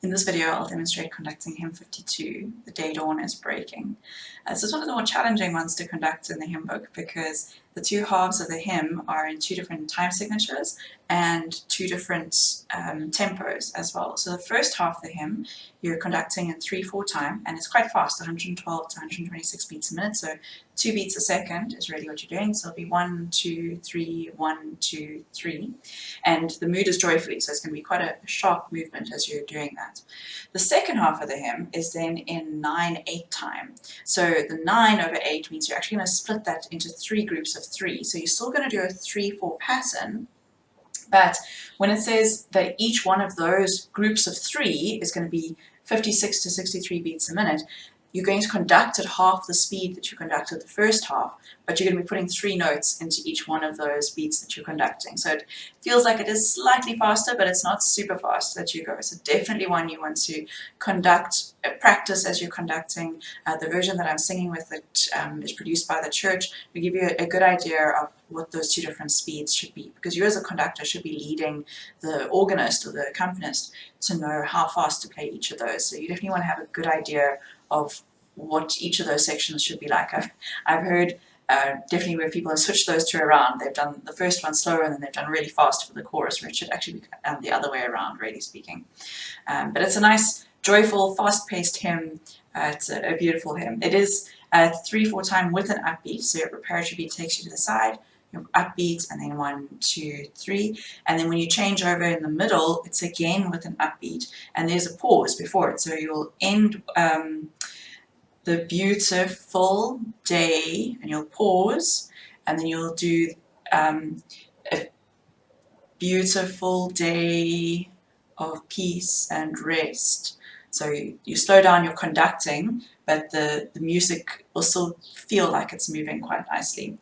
In this video, I'll demonstrate conducting hymn 52, The Day Dawn is Breaking. This is one of the more challenging ones to conduct in the hymn book because the two halves of the hymn are in two different time signatures and two different tempos as well. So the first half of the hymn, you're conducting in 3/4 time, and it's quite fast, 112 to 126 beats a minute, so 2 beats a second is really what you're doing. So it'll be 1, 2, 3, 1, 2, 3. And the mood is joyfully, so it's going to be quite a sharp movement as you're doing that. The second half of the hymn is then in 9/8 time. So the 9/8 means you're actually going to split that into 3 groups of 3. So you're still going to do a 3/4 pattern, but when it says that each one of those groups of 3 is going to be 56 to 63 beats a minute, you're going to conduct at half the speed that you conducted the first half, but you're going to be putting 3 notes into each one of those beats that you're conducting. So it feels like it is slightly faster, but it's not super fast that you go. So definitely one you want to conduct, practice as you're conducting. The version that I'm singing with that is produced by the church will give you a good idea of what those 2 different speeds should be, because you as a conductor should be leading the organist or the accompanist to know how fast to play each of those. So you definitely want to have a good idea of what each of those sections should be like. I've heard definitely where people have switched those two around. They've done the first one slower and then they've done really fast for the chorus, where it should actually be the other way around, really speaking. But it's a nice, joyful, fast-paced hymn. It's a beautiful hymn. It is 3/4 time with an upbeat, so your preparatory beat takes you to the side, your upbeat, and then 1, 2, 3. And then when you change over in the middle, it's again with an upbeat, and there's a pause before it. So you'll end the beautiful day, and you'll pause, and then you'll do a beautiful day of peace and rest. So you slow down your conducting, but the music will still feel like it's moving quite nicely.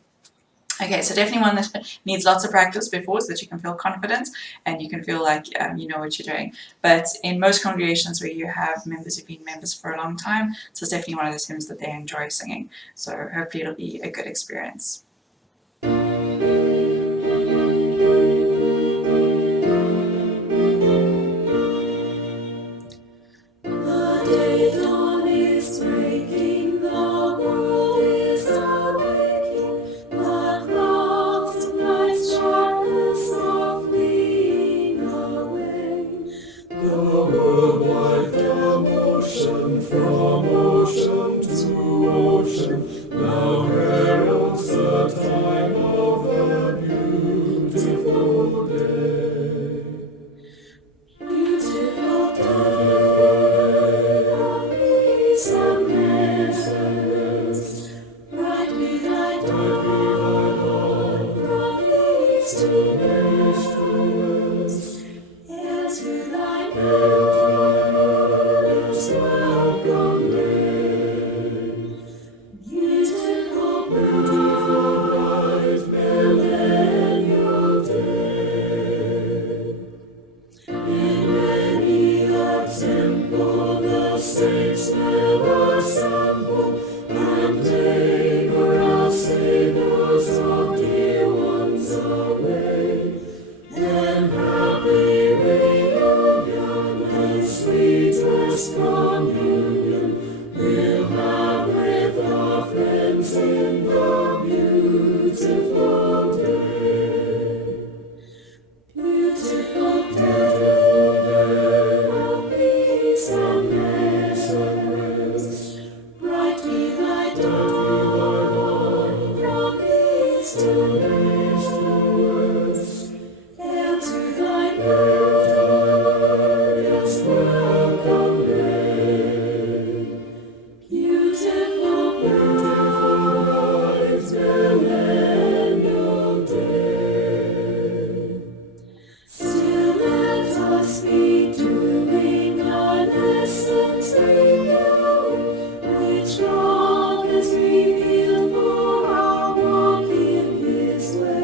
Okay, so definitely one that needs lots of practice before, so that you can feel confident and you can feel like you know what you're doing. But in most congregations where you have members who've been members for a long time, so it's definitely one of those hymns that they enjoy singing. So hopefully it'll be a good experience. From ocean to ocean, now heralds the time of the beautiful day. Beautiful day of peace and rest, brightly thy dawn from east to west, hail to thy glorious welcome day. Beautiful, bright millennial day. In many a temple the saints will assemble, and labor as savors of dear ones away. Then happy reunion and sweetest communion we'll have with our friends in the beautiful day. Beautiful day of peace and rest, brightly thy dawn from east to west, hail to thy glorious welcome day. Beautiful, bright millennial day. Still let us be doing our lessons review, which God has revealed for our walk in His way.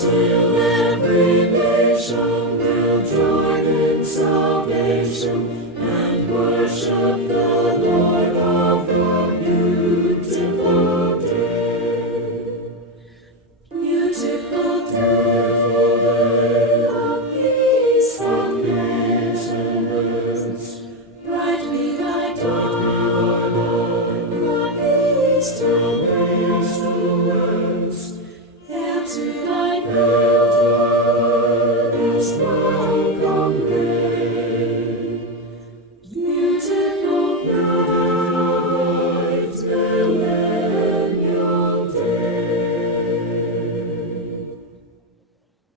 till every nation will join in salvation and worship the Lord of the beautiful day. Beautiful day of peace and nations, brightly thy dawn, from east to west, hail to thy name.